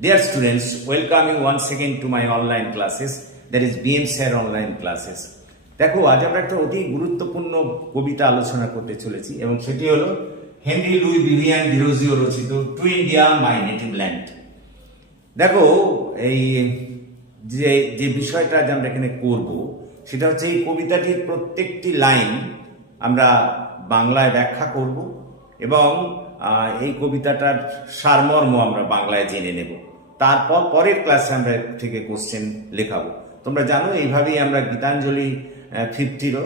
Dear students, welcome you once again to my online classes, that is BM Sir online classes. দেখো আজ আমরা একটা অতি গুরুত্বপূর্ণ কবিতা আলোচনা করতে চলেছি এবং সেটি হলো হেনরি লুই ভিভিয়ান ডিরোজিও রচিত to India my native land. দেখো এই যে বিষয়টা আজ আমরা এখানে করব সেটা হচ্ছে এই কবিতাটির প্রত্যেকটি লাইন আমরা বাংলায় ব্যাখ্যা করব এবং এই কবিতাটার সারমর্ম আমরা বাংলায় জেনে নেব। তারপর পরের ক্লাসে আমরা থেকে কোশ্চেন লেখাবো। তোমরা জানো এইভাবেই আমরা গীতাঞ্জলি 50-ও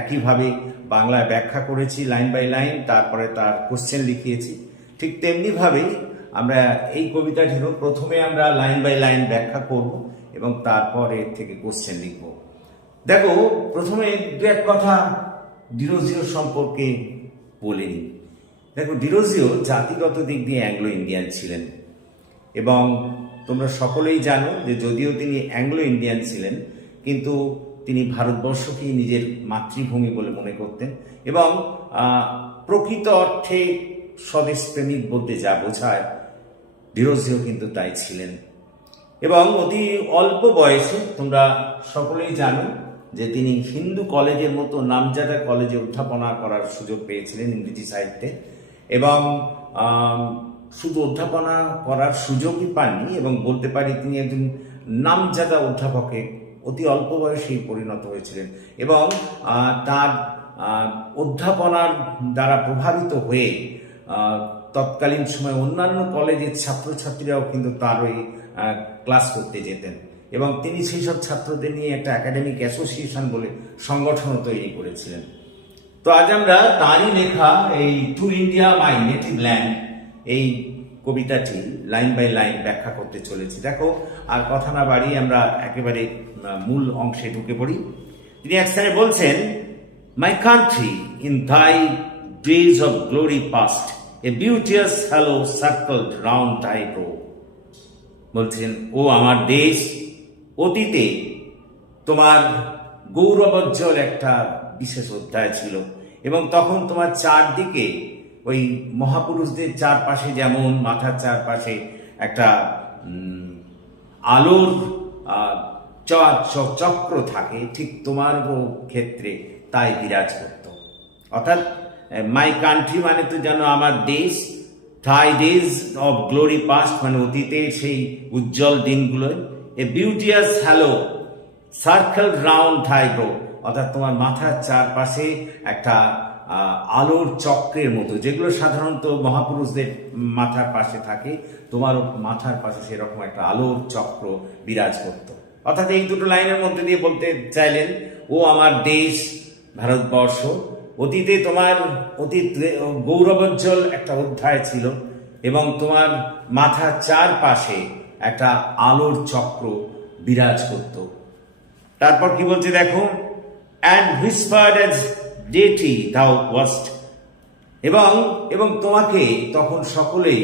একইভাবে বাংলায় ব্যাখ্যা করেছি লাইন বাই লাইন, তারপরে তার কোশ্চেন লিখিয়েছি। ঠিক তেমনিভাবেই আমরা এই কবিতাটিরও প্রথমে আমরা লাইন বাই লাইন ব্যাখ্যা করব এবং তারপর এর থেকে কোশ্চেন লিখব। দেখো প্রথমে দু এক কথা ডিরোজিও সম্পর্কে বলে নিই। দেখো ডিরোজিও জাতিগত দিক দিয়ে অ্যাংলো ইন্ডিয়ান ছিলেন এবং তোমরা সকলেই জানো যে যদিও তিনি অ্যাংলো ইন্ডিয়ান ছিলেন কিন্তু তিনি ভারতবর্ষকেই নিজের মাতৃভূমি বলে মনে করতেন এবং প্রকৃত অর্থে স্বদেশপ্রেমিক বলতে যা বোঝায় ডিরোজিও কিন্তু তাই ছিলেন। এবং অতি অল্প বয়সে তোমরা সকলেই জানো যে তিনি হিন্দু কলেজের মতো নামজাদা কলেজে অধ্যাপনা করার সুযোগ পেয়েছিলেন ইংরেজি সাহিত্যে এবং শুধু অধ্যাপনা করার সুযোগই পাননি এবং বলতে পারি তিনি একজন নামজাদা অধ্যাপকে অতি অল্প বয়সেই পরিণত হয়েছিলেন এবং তার অধ্যাপনার দ্বারা প্রভাবিত হয়ে তৎকালীন সময় অন্যান্য কলেজের ছাত্রছাত্রীরাও কিন্তু তার ওই ক্লাস করতে যেতেন এবং তিনি সেই সব ছাত্রদের নিয়ে একটা একাডেমিক অ্যাসোসিয়েশন বলে সংগঠনও তৈরি করেছিলেন। তো আজ আমরা তারই লেখা এই to India my native land এই কবিতাটি লাইন বাই লাইন ব্যাখ্যা করতে চলেছি। দেখো আর কথা না বাড়িয়ে আমরা একেবারে মূল অংশে ঢুকে পড়ি। তিনি এক স্থানে বলছেন, my country in thy days of glory past a beauteous halo circled round thy brow. বলছেন ও আমার দেশ, অতীতে তোমার গৌরবোজ্জ্বল একটা বিশেষ অধ্যায় ছিল এবং তখন তোমার চারদিকে ওই মহাপুরুষদের চারপাশে যেমন মাথার চারপাশে একটা আলোর চক্র থাকে, ঠিক তোমার ক্ষেত্রে তাই বিরাজ করত। অর্থাৎ মাই কান্ট্রি মানে তো জানো আমার দেশ, থাই ডেজ অফ গ্লোরি পাস্ট মানে অতীতে সেই উজ্জ্বল দিনগুলো, এ beauteous hello circle round thy bro অর্থাৎ তোমার মাথার চারপাশে একটা আলোর চক্রের মতো, যেগুলো সাধারণত মহাপুরুষদের মাথার পাশে থাকে, তোমার মাথার পাশে সেরকম একটা আলোর চক্র বিরাজ করত। অর্থাৎ এই দুটো লাইনের মধ্যে দিয়ে বলতে চাইলেন ও আমার দেশ ভারতবর্ষ, অতীতে তোমার অতীত গৌরবোজ্জ্বল একটা অধ্যায় ছিল এবং তোমার মাথার চারপাশে একটা আলোর চক্র বিরাজ করত। তারপর কি বলছে দেখো, অ্যান্ড হুইসপার্ড অ্যাজ ডেটি thou wast এবং তোমাকে তখন সকলেই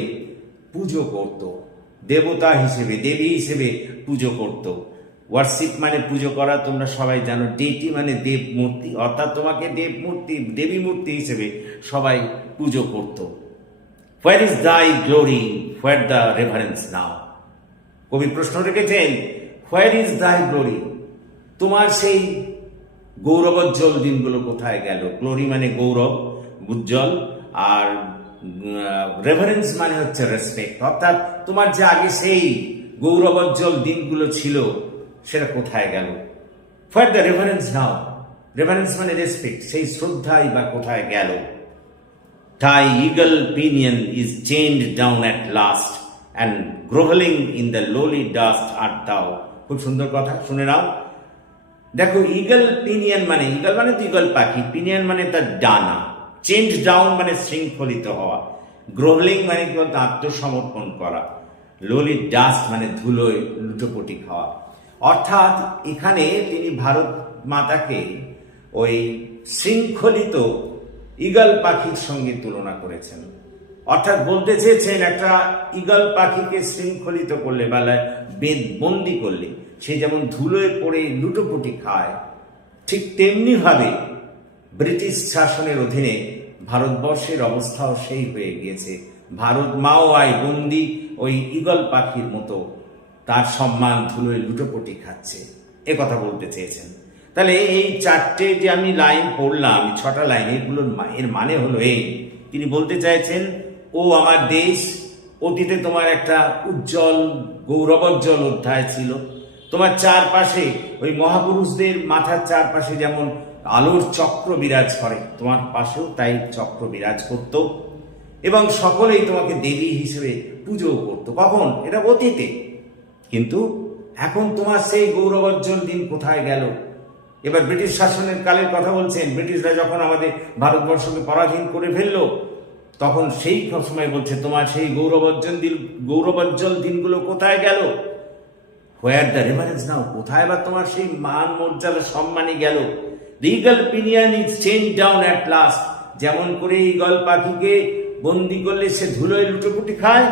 পুজো করত, দেবতা হিসেবে দেবী হিসেবে পুজো করত। ওয়ার্শিপ মানে পুজো করা, তোমরা সবাই জানো। ডেটি মানে দেব মূর্তি, অর্থাৎ তোমাকে দেবী মূর্তি হিসেবে সবাই পুজো করত। হোয়ার ইজ দাই গ্লোরি, হোয়ার দ্য রেভারেন্স নাও। কবি প্রশ্ন রেখেছেন হোয়ার ইজ দাই গ্লোরি, তোমার সেই গৌরবোজ্জ্বল দিনগুলো কোথায় গেল। গ্লোরি মানে গৌরব উজ্জ্বল আর রেভারেন্স মানে হচ্ছে রেসপেক্ট, অর্থাৎ তোমার যে আগে সেই গৌরবোজ্জ্বল দিনগুলো ছিল সেটা কোথায় গেল। For the reverence now, reverence মানে রেসপেক্ট, সেই শ্রদ্ধাই বা কোথায় গেল। Thy eagle pinion is chained down at last and grovelling in the lowly dust art thou. খুব সুন্দর কথা, শুনে নাও। দেখো ইগল পিনিয়ন মানে, ইগল মানে তো ইগল পাখি, পিনিয়ন মানে তার ডানা, চেঞ্জ ডাউন মানে শৃঙ্খলিত হওয়া, গ্রোভলিং মানে কি বলতো আত্মসমর্পণ করা, লোলি ডাস্ট মানে ধুলোয় লুটোপুটি খাওয়া। অর্থাৎ এখানে তিনি ভারত মাতাকে ওই শৃঙ্খলিত ইগল পাখির সঙ্গে তুলনা করেছেন। অর্থাৎ বলতে চেয়েছেন একটা ইগল পাখিকে শৃঙ্খলিত করলে বেলায় বন্দি করলে সে যেমন ধুলোয় পড়ে লুটোপুটি খায়, ঠিক তেমনি ভাবে ব্রিটিশ শাসনের অধীনে ভারতবর্ষের অবস্থাও সেই হয়ে গিয়েছে। ভারত মাও আই বন্দি ওই ঈগল পাখির মতো তার সম্মান ধুলোয় লুটোপুটি খাচ্ছে, এ কথা বলতে চেয়েছেন। তাহলে এই চারটে যে আমি লাইন পড়লাম, 6টা লাইন, এগুলোর এর মানে হলো এই, তিনি বলতে চাইছেন ও আমার দেশ, অতীতে তোমার একটা উজ্জ্বল গৌরবোজ্জ্বল অধ্যায় ছিল, তোমার চারপাশে ওই মহাপুরুষদের মাথার চারপাশে যেমন আলোর চক্র বিরাজ করে, তোমার পাশেও তাই চক্র বিরাজ করত, এবং সকলেই তোমাকে দেবী হিসেবে পুজো করত। কখন? এটা অতীতে। কিন্তু এখন তোমার সেই গৌরবোজ্জ্বল দিন কোথায় গেল? এবার ব্রিটিশ শাসনের কালের কথা বলছেন, ব্রিটিশরা যখন আমাদের ভারতবর্ষকে পরাধীন করে ফেললো, তখন সেই সময় বলছে তোমার সেই গৌরবোজ্জ্বল দিনগুলো কোথায় গেল? হোয়ার দ্য রেফারেন্স নাও? কোথায় বা তোমার সেই মান মর্যাদা সম্মানই গেল? Regal pinion is change down at last. যেমন করে ঈগল পাখিকে বন্দি করলে সে ধুলোয় লুটোপুটি খায়,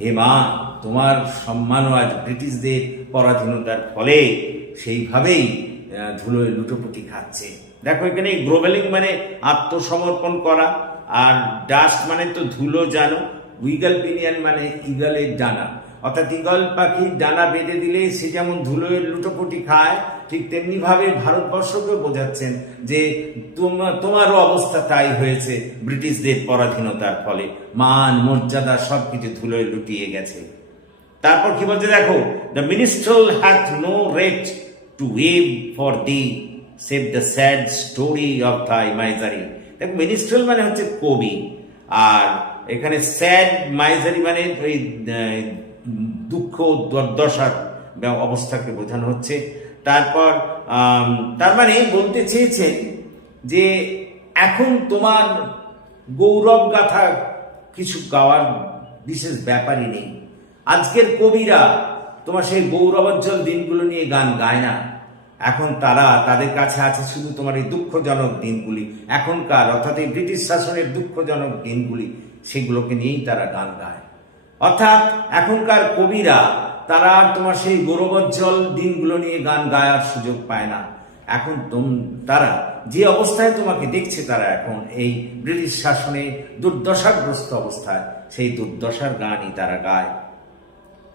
হে মা, তোমার সম্মানও আজ ব্রিটিশদের পরাধীনতার ফলে সেইভাবেই ধুলোয় লুটোপুটি খাচ্ছে। দেখো এখানে গ্লোবালিং মানে আত্মসমর্পণ করা, আর ডাস্ট মানে তো ধুলো জানো, উইগল পিনিয়ন মানে ঈগলের ডানা, অর্থাৎ ঈগল পাখির ডানা বেঁধে দিলে সে যেমন ধুলোয় লুটোপুটি খায়, ঠিক তেমনি ভাবে ভারতবর্ষকে বোঝাচ্ছেন যে তোমারও অবস্থা তাই হয়েছে ব্রিটিশদের পরাধীনতার ফলে, মান মর্যাদা সবকিছু ধুলোয় লুটিয়ে গেছে। তারপর কি বলছে দেখো, the minstrel hath no rate to wave for the save the sad story of thy misery. দেখো মিনিস্ট্রাল মানে হচ্ছে কবি, আর এখানে স্যাড মাইজারি মানে ওই দুঃখ দুর্দশার অবস্থাকে বোঝানো হচ্ছে। তারপর তার মানে বলতে চেয়েছেন যে এখন তোমার গৌরব গাথা কিছু গাওয়ার বিশেষ ব্যাপারই নেই। আজকের কবিরা তোমার সেই গৌরবোজ্জ্বল দিনগুলো নিয়ে গান গায় না, এখন তাদের কাছে আছে শুধু তোমার এই দুঃখজনক দিনগুলি, এখনকার অর্থাৎ এই ব্রিটিশ শাসনের দুঃখজনক দিনগুলি, সেগুলোকে নিয়েই তারা গান গায়। অর্থাৎ এখনকার কবিরা তারা তোমার সেই গৌরবোজ্জ্বল দিনগুলো নিয়ে গান গায়ার সুযোগ পায় না। এখন তারা যে অবস্থায় তোমাকে দেখছে, তারা এখন এই ব্রিটিশ শাসনে দুর্দশাগ্রস্ত অবস্থায়, সেই দুর্দশার গানই তারা গায়।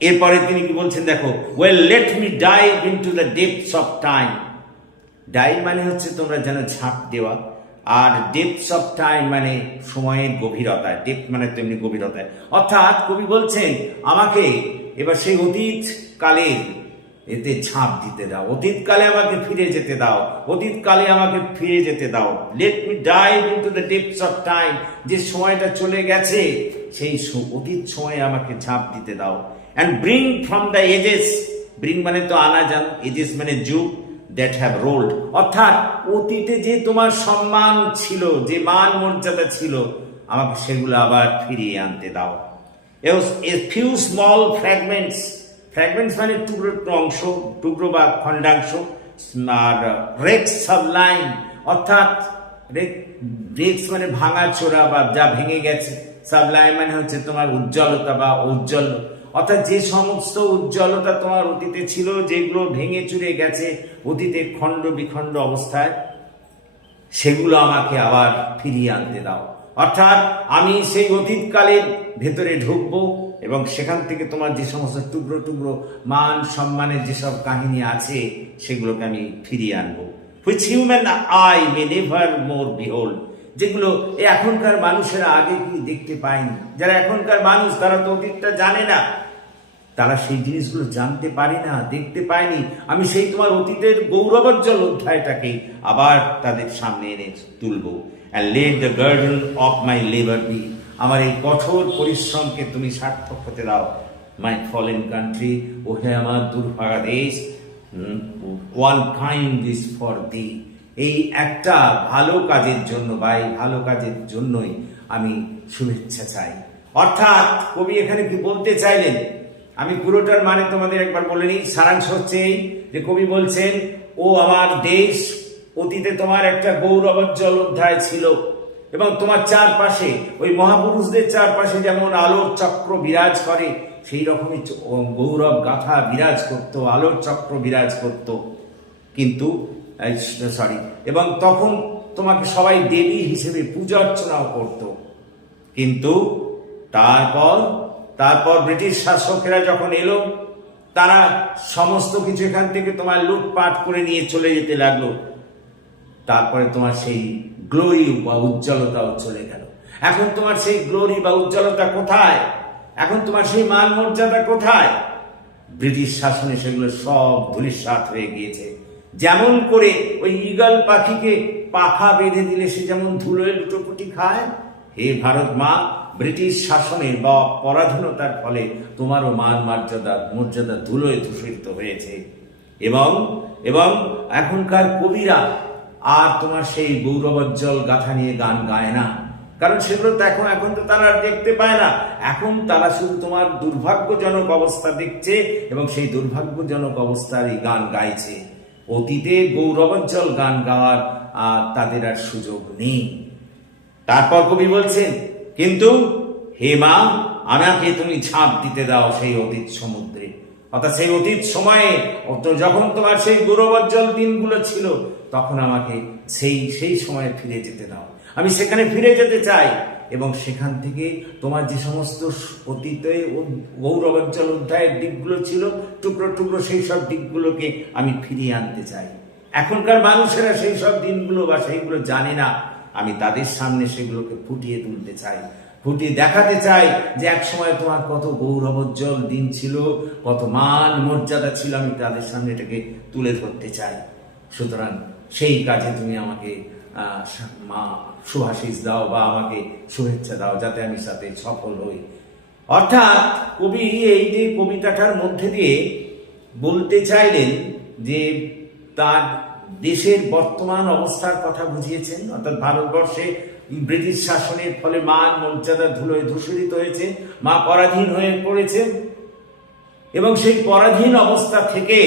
এরপরে তিনি কি বলছেন দেখো, well let me dive into the depths of time. Dive মানে হচ্ছে তোমরা যেন ঝাঁপ দেওয়া, আর ডেপথস অফ টাইম মানে সময়ের গভীরতায়, ডেপথ মানে তেমনি গভীরতায়। অর্থাৎ কবি বলছেন আমাকে এবার সেই অতীত কালের এতে ঝাঁপ দিতে দাও, অতীতকালে আমাকে ফিরে যেতে দাও, অতীতকালে আমাকে ফিরে যেতে দাও। Let me dive into the depths of time, যে সময়টা চলে গেছে সেই অতীত সময়ে আমাকে ঝাঁপ দিতে দাও। And bring from the ages, bring মানে তো আনা জানো, এজেস মানে যুগ, দ্যাট হ্যাভ রোল্ড, অর্থাৎ অতীতে যে তোমার সম্মান ছিল, যে মান মর্যাদা ছিল, আমাকে সেগুলো আবার ফিরিয়ে আনতে দাও। A few small fragments, fragments মানে টুকরো অংশ, টুকরো বা খণ্ডাংশ, আর রেক্স সাবলাইম, অর্থাৎ রেক্স মানে ভাঙা চোরা বা যা ভেঙে গেছে, সাবলাইম মানে হচ্ছে তোমার উজ্জ্বলতা বা উজ্জ্বল, অর্থাৎ যে সমস্ত উজ্জ্বলতা তোমার অতীতে ছিল, যেগুলো ভেঙে চুরে গেছে অতীতে খণ্ড বিখণ্ড অবস্থায়, সেগুলো আমাকে আবার ফিরিয়ে আনতে দাও। অর্থাৎ আমি সেই অতীতকালের ভেতরে ঢুকবো এবং সেখান থেকে তোমার যে সমস্ত টুকরো টুকরো মান সম্মানের যেসব কাহিনী আছে সেগুলোকে আমি ফিরিয়ে আনবো। Which human I may never more behold, যেগুলো এখনকার মানুষেরা আগে কি দেখতে পায়নি। যারা এখনকার মানুষ তারা তো অতীতটা জানে না, তারা সেই জিনিসগুলো জানতে পারে না, দেখতে পায়নি। আমি সেই তোমার অতীতের গৌরবোজ্জ্বল অধ্যায়টাকে আবার তাদের সামনে এনে তুলবো। And let the guerdon of my labor be, আমার এই কঠোর পরিশ্রমকে তুমি সার্থক হতে দাও। My fallen country, ও হে আমার দুর্ভাগা দেশ, one kind is for thee, এই একটা ভালো কাজের জন্য বা এই ভালো কাজের জন্যই আমি শুভেচ্ছা চাই। অর্থাৎ কবি এখানে কি বলতে চাইলেন, আমি পুরোটার মানে তোমাদের একবার বলে নিই। সারাংশ হচ্ছে এই যে কবি বলছেন ও আমার দেশ, অতীতে তোমার একটা গৌরবোজ্জ্বল অধ্যায় ছিল এবং তোমার চারপাশে ওই মহাপুরুষদের চারপাশে যেমন আলোর চক্র বিরাজ করে, সেই রকমই গৌরব গাথা বিরাজ করত, আলোর চক্র বিরাজ করত। কিন্তু এবং তখন তোমাকে সবাই দেবী হিসেবে পূজা অর্চনাও করত। কিন্তু তারপর ব্রিটিশ শাসকেরা যখন এলো, তারা সমস্ত কিছু এখান থেকে তোমার লুটপাট করে নিয়ে চলে যেতে লাগলো। তারপরে তোমার সেই গ্লোরি বা উজ্জ্বলতাও চলে গেল। এখন তোমার সেই গ্লোরি বা উজ্জ্বলতা কোথায়? এখন তোমার সেই মান মর্যাদা কোথায়? ব্রিটিশ শাসনে সেগুলো সব ধূলিসাৎ হয়ে গিয়েছে। যেমন করে ওই ঈগল পাখিকে পাখা বেঁধে দিলে সে যেমন ধুলোয় লুটোপুটি খায়, হে ভারত মা, ব্রিটিশ শাসনের বা পরাধীনতার ফলে তোমারও মান মর্যাদা ধুলোয় দূষিত হয়েছে। এবং এখনকার কবিরা আর তোমার সেই গৌরবোজ্জ্বল গাথা নিয়ে গান গায় না, কারণ সেগুলো তো এখন তো তারা দেখতে পায় না। এখন তারা শুধু তোমার দুর্ভাগ্যজনক অবস্থা দেখছে এবং সেই দুর্ভাগ্যজনক অবস্থার এই গান গাইছে। অতীতে গৌরবোজ্জ্বল গান গাওয়ার তাদের আর সুযোগ নেই। তারপর কবি বলছেন, কিন্তু হে মা, আমাকে তুমি ঝাঁপ দিতে দাও সেই অতীত সমুদ্রে। অর্থাৎ সেই অতীত সময়ে যখন তোমার সেই গৌরবোজ্জ্বল দিনগুলো ছিল, তখন আমাকে সেই সময়ে ফিরে যেতে দাও। আমি সেখানে ফিরে যেতে চাই এবং সেখান থেকে তোমার যে সমস্ত অতীতে গৌরবোজ্জ্বল অধ্যায়ের দিকগুলো ছিল, টুকরো টুকরো সেই সব দিকগুলোকে আমি ফিরিয়ে আনতে চাই। এখনকার মানুষেরা সেই সব দিনগুলো বা সেইগুলো জানে না। আমি তাদের সামনে সেগুলোকে ফুটিয়ে তুলতে চাই, ফুটিয়ে দেখাতে চাই যে এক সময় তোমার কত গৌরবোজ্জ্বল দিন ছিল, কত মান মর্যাদা ছিল। আমি তাদের সামনে এটাকে তুলে ধরতে চাই। সুতরাং সেই কাজে তুমি আমাকে মা শুভাশিস দাও বা আমাকে শুভেচ্ছা দাও, যাতে আমি সাথে সফল হই। অর্থাৎ কবি এই যে কবিতাটার মধ্যে দিয়ে বলতে চাইলেন যে তার দেশের বর্তমান অবস্থার কথা বুঝিয়েছেন। অর্থাৎ ভারতবর্ষে ব্রিটিশ শাসনের ফলে মান মর্যাদা ধুলোয় ধূসরিত হয়েছে, মা পরাধীন হয়ে পড়েছে এবং সেই পরাধীন অবস্থা থেকে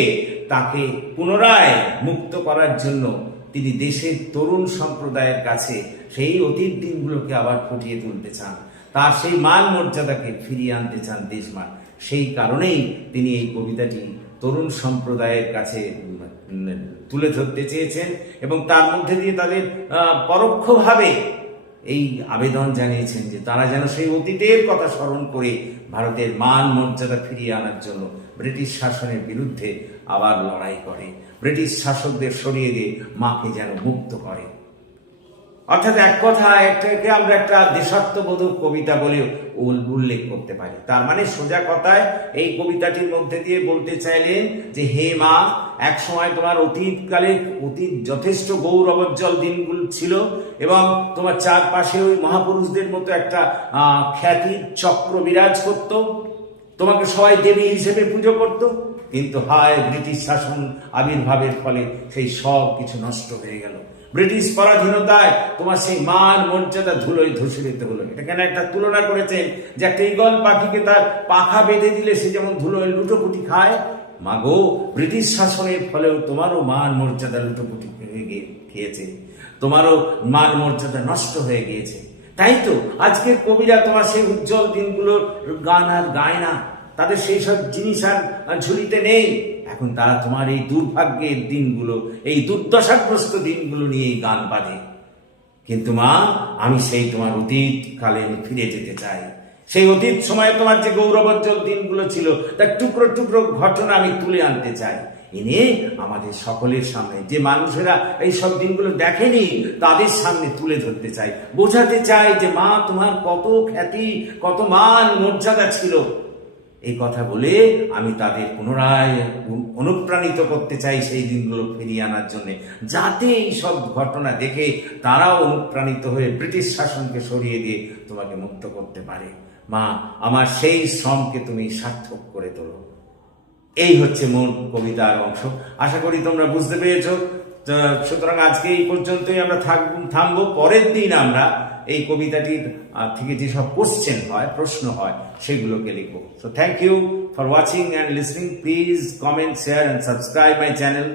তাকে পুনরায় মুক্ত করার জন্য তিনি দেশের তরুণ সম্প্রদায়ের কাছে সেই অতীত দিনগুলোকে আবার ফুটিয়ে তুলতে চান, তার সেই মান মর্যাদাকে ফিরিয়ে আনতে চান দেশমান। সেই কারণেই তিনি এই কবিতাটি তরুণ সম্প্রদায়ের কাছে তুলে ধরতে চেয়েছেন এবং তার মধ্যে দিয়ে তাদের পরোক্ষভাবে এই আবেদন জানিয়েছেন যে তারা যেন সেই অতীতের কথা স্মরণ করে ভারতের মান মর্যাদা ফিরিয়ে আনার জন্য ব্রিটিশ শাসনের বিরুদ্ধে আবার লড়াই করে, ব্রিটিশ শাসকদের সরিয়ে দিয়ে মাকে যেন মুক্ত করে। অর্থাৎ এক কথা এটাকে আমরা একটা দেশাত্মবোধক কবিতা বলে উল্লেখ করতে পারি। তার মানে সোজা কথায় এই কবিতাটির মধ্যে দিয়ে বলতে চাইলেন যে হে মা, এক সময় তোমার অতীত যথেষ্ট গৌরবোজ্জ্বল দিনগুলো ছিল এবং তোমার চারপাশে ওই মহাপুরুষদের মতো একটা খ্যাতির চক্র বিরাজ করত, তোমাকে সবাই দেবী হিসেবে পুজো করত। কিন্তু হায়, ব্রিটিশ শাসন আবির্ভাবের ফলে সেই সব কিছু নষ্ট হয়ে গেল। ব্রিটিশ পরাধীনতায় তোমার সেই মান মর্যাদা ধুলোয় ধূসরিত হলো। এটা কেন একটা তুলনা করেছেন যে একটা ঈগল পাখিকে তার পাখা বেঁধে দিলে সে যেমন ধুলোয় লুটোপুটি খায়। মাগো, ব্রিটিশ শাসনের ফলেও তোমারও মান মর্যাদা লুটোপুটি খেয়েছে, তোমারও মান মর্যাদা নষ্ট হয়ে গিয়েছে। তাই তো আজকের কবিরা তোমার সেই উজ্জ্বল দিনগুলোর গান আর গায় না, তাদের সেই সব জিনিস আর ঝুলিতে নেই। এখন তারা তোমার এই দুর্ভাগ্যের দিনগুলো, এই দুর্দশাগ্রস্ত দিনগুলো নিয়ে গান বাজে। কিন্তু মা, আমি সেই তোমার অতীত কালে ফিরে যেতে চাই। সেই অতীত সময়ে তোমার যে গৌরবোজ্জ্বল দিনগুলো ছিল তার টুকরো টুকরো ঘটনা আমি তুলে আনতে চাই, এনে আমাদের সকলের সামনে, যে মানুষেরা এই সব দিনগুলো দেখেনি তাদের সামনে তুলে ধরতে চাই, বোঝাতে চাই যে মা তোমার কত খ্যাতি, কত মান মর্যাদা ছিল। এই কথা বলে আমি তাদের পুনরায় অনুপ্রাণিত করতে চাই সেই দিনগুলো ফিরিয়ে আনার জন্য, যাতে এই সব ঘটনা দেখে তারাও অনুপ্রাণিত হয়ে ব্রিটিশ শাসনকে সরিয়ে দিয়ে তোমাকে মুক্ত করতে পারে। মা, আমার সেই শ্রমকে তুমি সার্থক করে তোলো। এই হচ্ছে মূল কবিতার অংশ। আশা করি তোমরা বুঝতে পেরেছ। সুতরাং আজকে এই পর্যন্তই আমরা থামবো। পরের দিন আমরা এই কবিতাটির থেকে যেসব কোশ্চেন হয়, প্রশ্ন হয়, সেগুলোকে লিখবো। So thank you for watching and listening. Please comment, share and subscribe my channel.